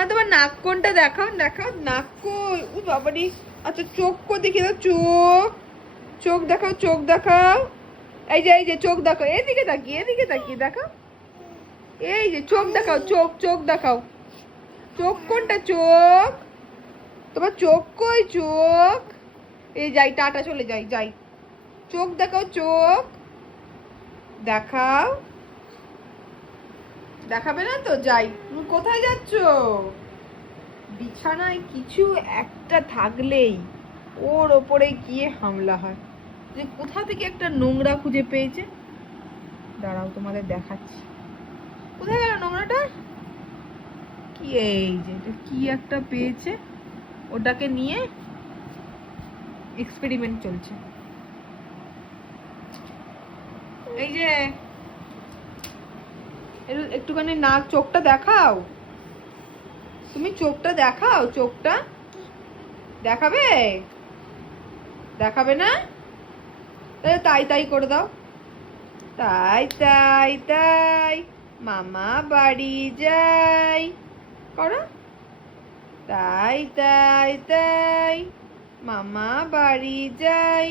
মা তোমার নাক কোনটা দেখাও, দেখাও নাক কই। ও বাবারি। আচ্ছা চোখ কো দেখি দাও, চোখ, চোখ দেখাও, চোখ দেখাও। এই যে চোখ দেখাও, এদিকে তাকিয়ে দেখাও। এই যে চোখ দেখাও, চোখ, চোখ দেখাও। চোখ কোনটা, চোখ? তোমার চোখ কই, চোখ? এই যাই, টাটা, চলে যাই, যাই। চোখ দেখাও, চোখ দেখাও। দেখাবে না তো, যাই। তুমি কোথায় যাচ্ছ? বিছানায় কিছু একটা থাকলেই ওর ওপরে গিয়ে হামলা হয়। যে কোথা থেকে একটা নোংরা খুঁজে পেয়েছে, দাঁড়াও তোমাদের দেখাচ্ছি। কোথায় গেল নোংরাটা? কি, এই যে কি একটা পেয়েছে, ওটাকে নিয়ে এক্সপেরিমেন্ট চলছে। এই যে একটুখানি নাক, চোখটা দেখাও। তুমি চোখটা দেখাও, চোখটা দেখাবে? দেখাবে না? তাই তাই করে দাও। তাই তাই তাই মামা বাড়ি যাই করো। তাই তাই তাই মামা বাড়ি যাই।